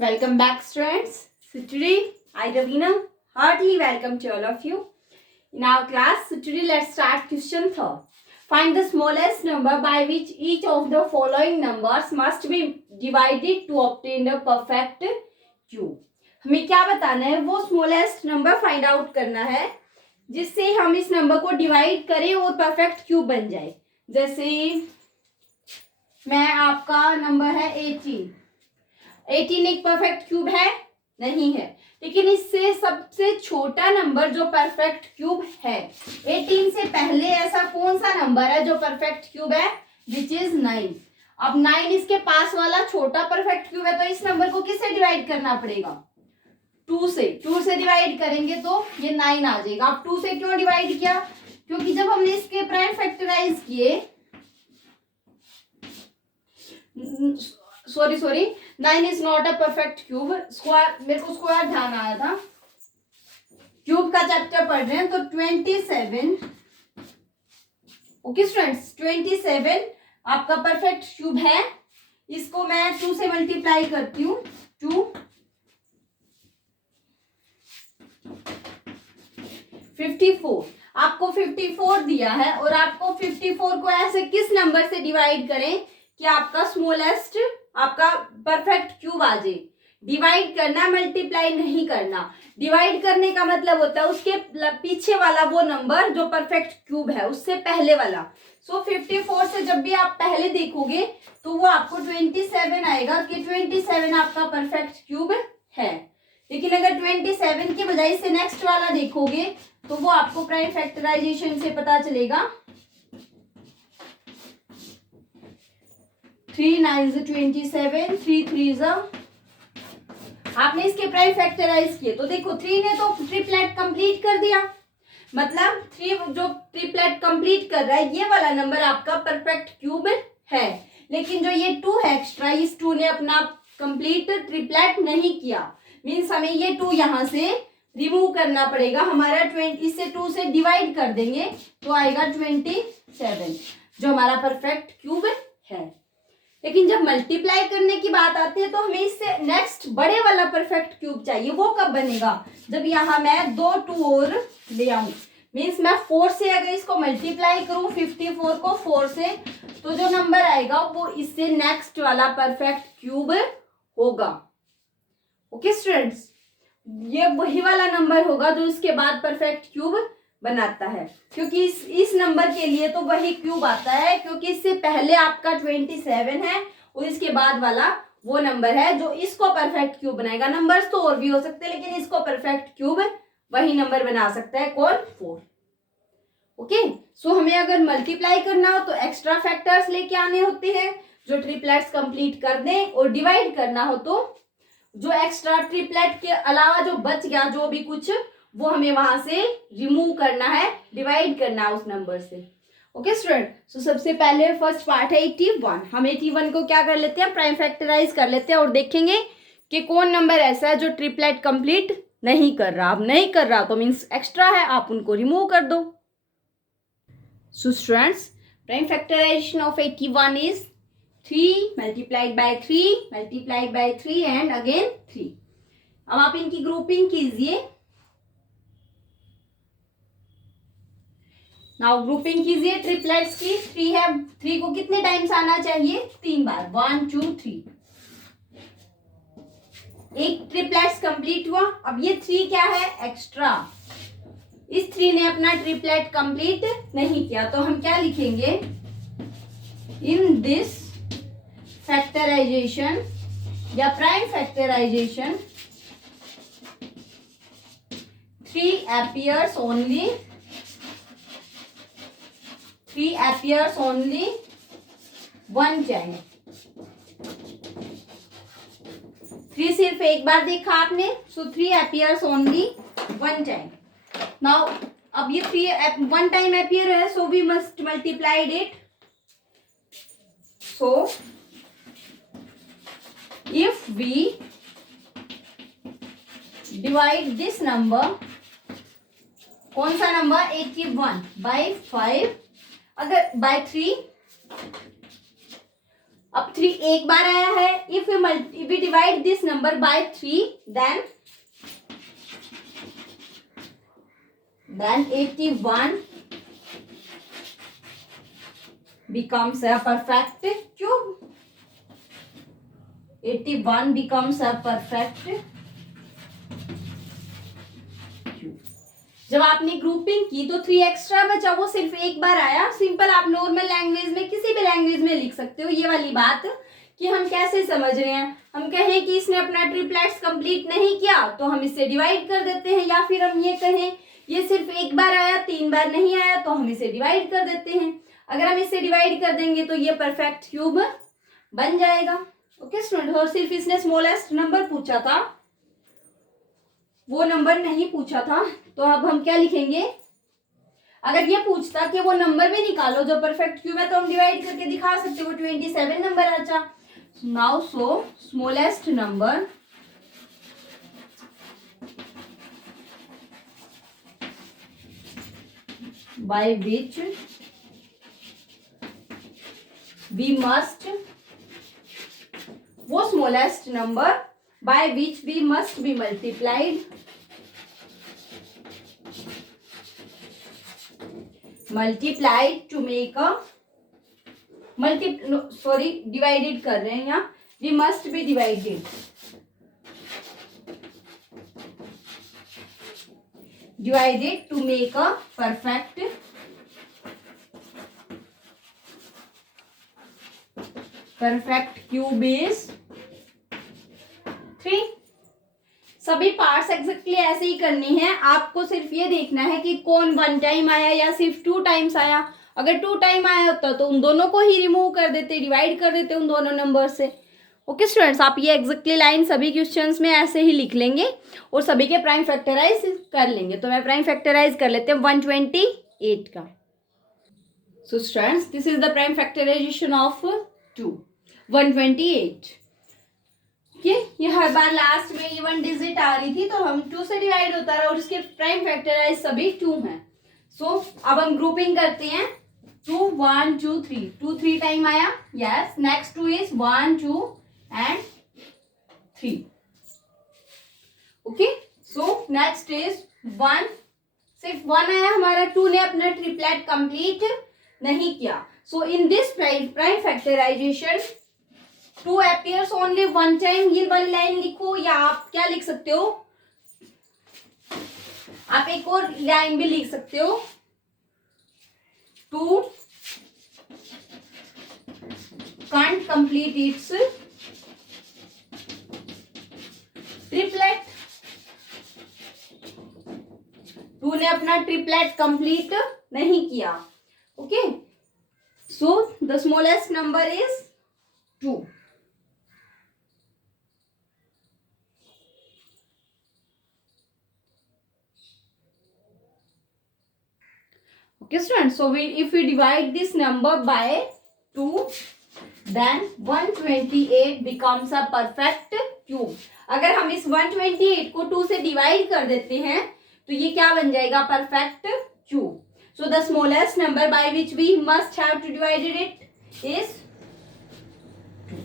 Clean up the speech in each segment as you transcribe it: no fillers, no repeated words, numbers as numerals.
Welcome back, students. So today, I, Ravina, heartily welcome to all of you in our class. So today, let's start question 3. Find the smallest number by which each of the following numbers must be divided to obtain the perfect cube. हमें क्या बताना है? वो smallest number find out करना है जिससे हम इस नंबर को डिवाइड करें और परफेक्ट क्यूब बन जाए. जैसे मैं आपका नंबर है 18 एक परफेक्ट क्यूब है? नहीं है. लेकिन इससे सबसे छोटा नंबर जो परफेक्ट क्यूब है 18 से पहले ऐसा कौन सा नंबर है जो परफेक्ट क्यूब है? Which is 9. अब 9 इसके पास वाला छोटा परफेक्ट क्यूब है तो इस नंबर को किससे डिवाइड करना पड़ेगा? 2 से डिवाइड करेंगे तो ये 9 आ जाएगा. अब 2 से क्यों डिवाइड किया? क्योंकि जब हमने इसके प्राइम फैक्टराइज किए, sorry 9 is not a perfect cube. Square, मेरे को स्क्वायर ध्यान आया था. क्यूब का चैप्टर पढ़ रहे हैं तो 27. ओके स्टूडेंट्स, 27 आपका परफेक्ट क्यूब है. इसको मैं 2 से मल्टीप्लाई करती हूँ. 2 54. आपको 54 दिया है और आपको 54 को ऐसे किस नंबर से डिवाइड करें कि आपका स्मॉलेस्ट, आपका परफेक्ट क्यूब आ जाए. डिवाइड करना, मल्टीप्लाई नहीं करना. डिवाइड करने का मतलब होता है उसके पीछे वाला वो नंबर जो परफेक्ट क्यूब है उससे पहले वाला. सो 54 से जब भी आप पहले देखोगे तो वो आपको 27 आएगा कि 27 आपका परफेक्ट क्यूब है. लेकिन अगर 27 के बजाय से नेक्स्ट वाला देखोगे तो वो आपको प्राइम फैक्टराइजेशन से पता चलेगा. 3 9 27, 3 3 आपने इसके प्राइम फैक्टराइज किए तो देखो 3 ने तो ट्रिपलेट कंप्लीट कर दिया. मतलब 3 जो ट्रिपलेट कंप्लीट कर रहा है ये वाला नंबर आपका परफेक्ट क्यूब है. लेकिन जो ये 2 है एक्स्ट्रा, इस 2 ने अपना कंप्लीट ट्रिपलेट नहीं किया. मीन्स हमें ये 2 यहां से रिमूव करना पड़ेगा. हमारा 20 से 2 से डिवाइड कर देंगे तो आएगा 27 जो हमारा परफेक्ट क्यूब है. लेकिन जब मल्टीप्लाई करने की बात आती है तो हमें इससे नेक्स्ट बड़े वाला परफेक्ट क्यूब चाहिए. वो कब बनेगा? जब यहाँ मैं 2 और ले आऊं. मीन्स मैं 4 से अगर इसको मल्टीप्लाई करूं 54 को 4 से तो जो नंबर आएगा वो इससे नेक्स्ट वाला परफेक्ट क्यूब होगा. ओके स्टूडेंट्स, ये वही वाला नंबर होगा जो इसके बाद परफेक्ट क्यूब बनाता है. क्योंकि इस नंबर के लिए तो वही क्यूब आता है क्योंकि इससे पहले आपका 27 है और इसके बाद वाला वो नंबर है जो इसको परफेक्ट क्यूब बनाएगा. नंबर्स तो और भी हो सकते हैं लेकिन इसको परफेक्ट क्यूब वही नंबर बना सकता है. कौन? 4. ओके, सो हमें अगर मल्टीप्लाई करना हो तो एक्स्ट्रा फैक्टर्स लेके आने होते हैं जो ट्रिपलेट्स कंप्लीट कर दें. और डिवाइड करना हो तो जो एक्स्ट्रा ट्रिपलेट के अलावा जो बच गया जो भी कुछ वो हमें वहां से रिमूव करना है, डिवाइड करना है उस नंबर से. ओके स्टूडेंट, सो सबसे पहले फर्स्ट पार्ट है 81. हम 81 को क्या कर लेते हैं? प्राइम फैक्टराइज कर लेते हैं और देखेंगे कि कौन नंबर ऐसा है जो ट्रिपलेट कंप्लीट नहीं कर रहा. अब नहीं कर रहा तो मीन्स एक्स्ट्रा है, आप उनको रिमूव कर दो. So students, prime factorization of 81 is 3 multiplied by 3 multiplied by 3 and again 3. अब आप इनकी ग्रुपिंग कीजिए. नाउ ग्रुपिंग कीजिए ट्रिपलेट्स की. 3 है, 3 को कितने टाइम्स आना चाहिए? 3 बार. 1 2 3. एक ट्रिपलेट्स कंप्लीट हुआ. अब ये 3 क्या है? एक्स्ट्रा. इस 3 ने अपना ट्रिपलेट कंप्लीट नहीं किया तो हम क्या लिखेंगे? इन दिस फैक्टराइजेशन या prime factorisation 3 appears only one time. 3 सिर्फ एक बार देखा आपने. सो 3 appears only one time. Now अब ये 3 वन टाइम appear है so we must multiply it. So if we divide this number, कौन सा नंबर? 81 by 5, अगर by 3 अब 3 एक बार आया है. If we divide this number by 3, then 81 becomes a perfect cube. 81 becomes a perfect cube. जब आपने ग्रुपिंग की तो 3 एक्स्ट्रा बचा, वो सिर्फ एक बार आया. सिंपल आप नॉर्मल लैंग्वेज में, किसी भी लैंग्वेज में लिख सकते हो ये वाली बात कि हम कैसे समझ रहे हैं. हम कहें कि इसने अपना ट्रिपलेट्स कंप्लीट नहीं किया तो हम इससे डिवाइड कर देते हैं, या फिर हम ये कहें ये सिर्फ एक बार आया, 3 बार नहीं आया, तो हम इसे डिवाइड कर देते हैं. अगर हम इसे डिवाइड कर देंगे तो ये परफेक्ट क्यूब बन जाएगा. ओके स्टूडेंट, और सिर्फ इसने स्मॉलेस्ट नंबर पूछा था, वो नंबर नहीं पूछा था. तो अब हम क्या लिखेंगे, अगर ये पूछता कि वो नंबर भी निकालो जो परफेक्ट क्यूब है तो हम डिवाइड करके दिखा सकते. वो 27 नंबर अच्छा. Now so smallest number by which we must, वो smallest number by which we must be multiplied to make a divided कर रहे हैं यहाँ, we must be divided to make a perfect cube is 3. सभी parts exactly ऐसे ही करने हैं. आपको सिर्फ ये देखना है कि कौन 1 टाइम आया या सिर्फ 2 टाइम्स आया. अगर 2 टाइम आया होता तो उन दोनों को ही रिमूव कर देते, डिवाइड कर देते उन दोनों नंबर से. ओके स्टूडेंट्स, आप ये एग्जैक्टली लाइन सभी क्वेश्चंस में ऐसे ही लिख लेंगे और सभी के प्राइम फैक्टराइज कर लेंगे. तो मैं प्राइम फैक्टराइज कर लेते हैं 128 का. So students, this is the prime factorization of 128. ये हर बार लास्ट में इवन डिजिट आ रही थी तो हम 2 से डिवाइड होता रहा और इसके प्राइम फैक्टराइज सभी 2 हैं. सो अब हम ग्रुपिंग करते हैं. 2 1 2 3, 2 3 टाइम आया. Yes, next 2 is 1 2 and 3. Okay, so next is 1. सिर्फ 1 आया हमारा. 2 ने अपना ट्रिपलेट कंप्लीट नहीं किया. So in this prime factorization 2 appears only 1 time. ये वाली लाइन लिखो, या आप क्या लिख सकते हो, आप एक और लाइन भी लिख सकते हो. 2 can't complete its ट्रिपलेट. 2 ने अपना ट्रिपलेट कंप्लीट नहीं किया. Okay, so the smallest number is 2. Okay students, so if we divide this number by 2, then 128 becomes a perfect cube. अगर हम इस 128 को 2 से डिवाइड कर देते हैं तो ये क्या बन जाएगा, perfect cube. So the smallest number by which we must have to divided it is 2.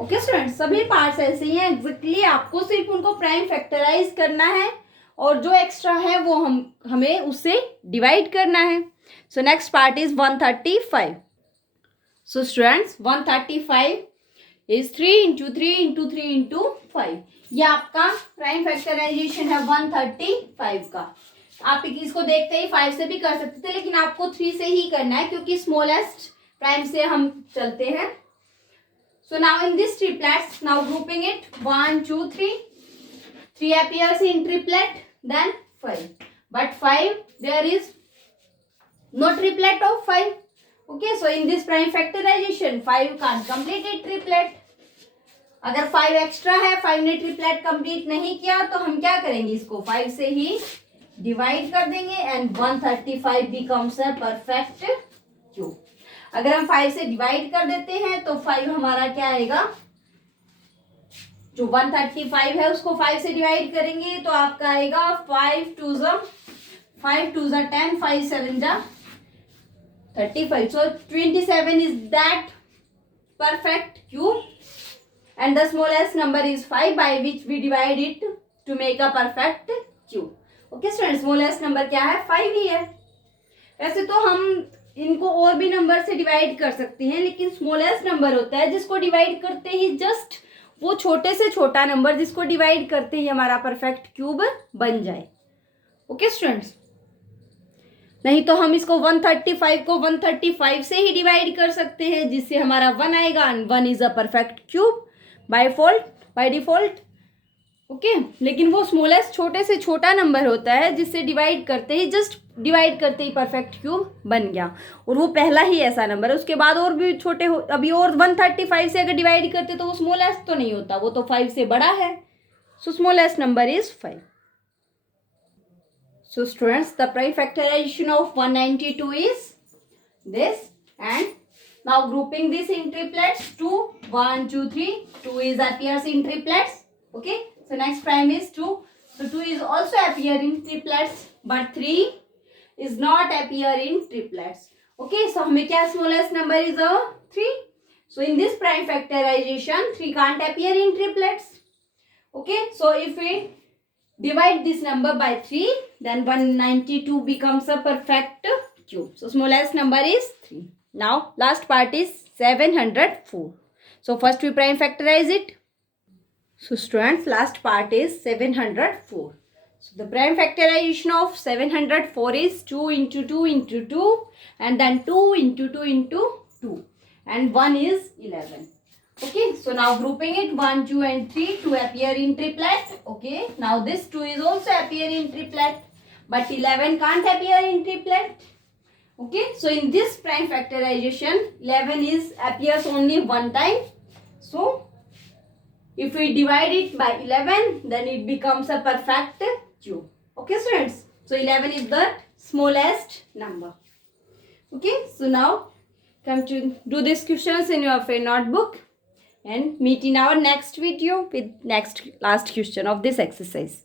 Okay students, सभी पार्ट्स ऐसे ही हैं एग्जैक्टली. आपको सिर्फ उनको प्राइम फैक्टराइज करना है और जो एक्स्ट्रा है वो हमें उससे डिवाइड करना है. So next part is 135. So students, 135 is 3 into 3 into 3 into 5. ये आपका प्राइम फैक्टराइजेशन है 135 का. आप इसको देखते ही 5 से भी कर सकते थे, लेकिन आपको 3 से ही करना है क्योंकि स्मॉलेस्ट प्राइम से हम चलते हैं. So now in this triplets, now grouping it 1 2 3. 3 appears in triplet, then 5. But 5, there is no triplet of 5. Okay, so in this prime factorization, 5 can't complete a triplet. अगर 5 एक्स्ट्रा है, 5 ने triplet complete नहीं किया तो हम क्या करेंगे, इसको 5 से ही डिवाइड कर देंगे and 135 becomes a perfect cube. अगर हम 5 से डिवाइड कर देते हैं तो 5 हमारा क्या आएगा, जो 135 है उसको 5 से डिवाइड करेंगे तो आपका आएगा 5 2 10, 5 7 35. So 27 is that perfect cube, and the smallest number is 5, by which we divide it to make a perfect cube. Okay student, smallest number क्या है? 5 ही है. वैसे तो हम इनको और भी नंबर से डिवाइड कर सकते हैं, लेकिन स्मॉलेस्ट नंबर होता है जिसको डिवाइड करते ही जस्ट वो छोटे से छोटा नंबर जिसको डिवाइड करते ही हमारा परफेक्ट क्यूब बन जाए. ओके स्टूडेंट्स, नहीं तो हम इसको 135 को 135 से ही डिवाइड कर सकते हैं, जिससे हमारा 1 आएगा, and 1 is a perfect cube by default. Okay, लेकिन वो स्मॉलेस्ट छोटे से छोटा नंबर होता है जिससे डिवाइड करते ही परफेक्ट क्यूब बन गया, और वो पहला ही ऐसा नंबर है. उसके बाद और भी छोटे अभी और 135 से अगर डिवाइड करते तो वो स्मॉलेस्ट तो नहीं होता, वो तो 5 से बड़ा है. सो smallest number is 5. So students, the prime factorization of 192 is this, and now grouping this in triplets, 2, 1, 2, 3, 2 is appears in triplets. Okay, so next prime is 2. So 2 is also appear in triplets, but 3 is not appear in triplets. Okay, so हमें क्या smallest number is 3. So in this prime factorization, 3 can't appear in triplets. Okay, so if we divide this number by 3, then 192 becomes a perfect cube. So smallest number is 3. Now last part is 704. So first we prime factorize it. So students, last part is 704. So the prime factorization of 704 is 2 into 2 into 2, and then 2 into 2 into 2, and 1 is 11. Okay, so now grouping it 1, 2 and 3 to appear in triplet. Okay, now this 2 is also appear in triplet, but 11 can't appear in triplet. Okay, so in this prime factorization, 11 appears only one time. So if we divide it by 11, then it becomes a perfect cube. Okay students, so 11 is the smallest number. Okay, so now come to do these questions in your notebook, and meet in our next video with last question of this exercise.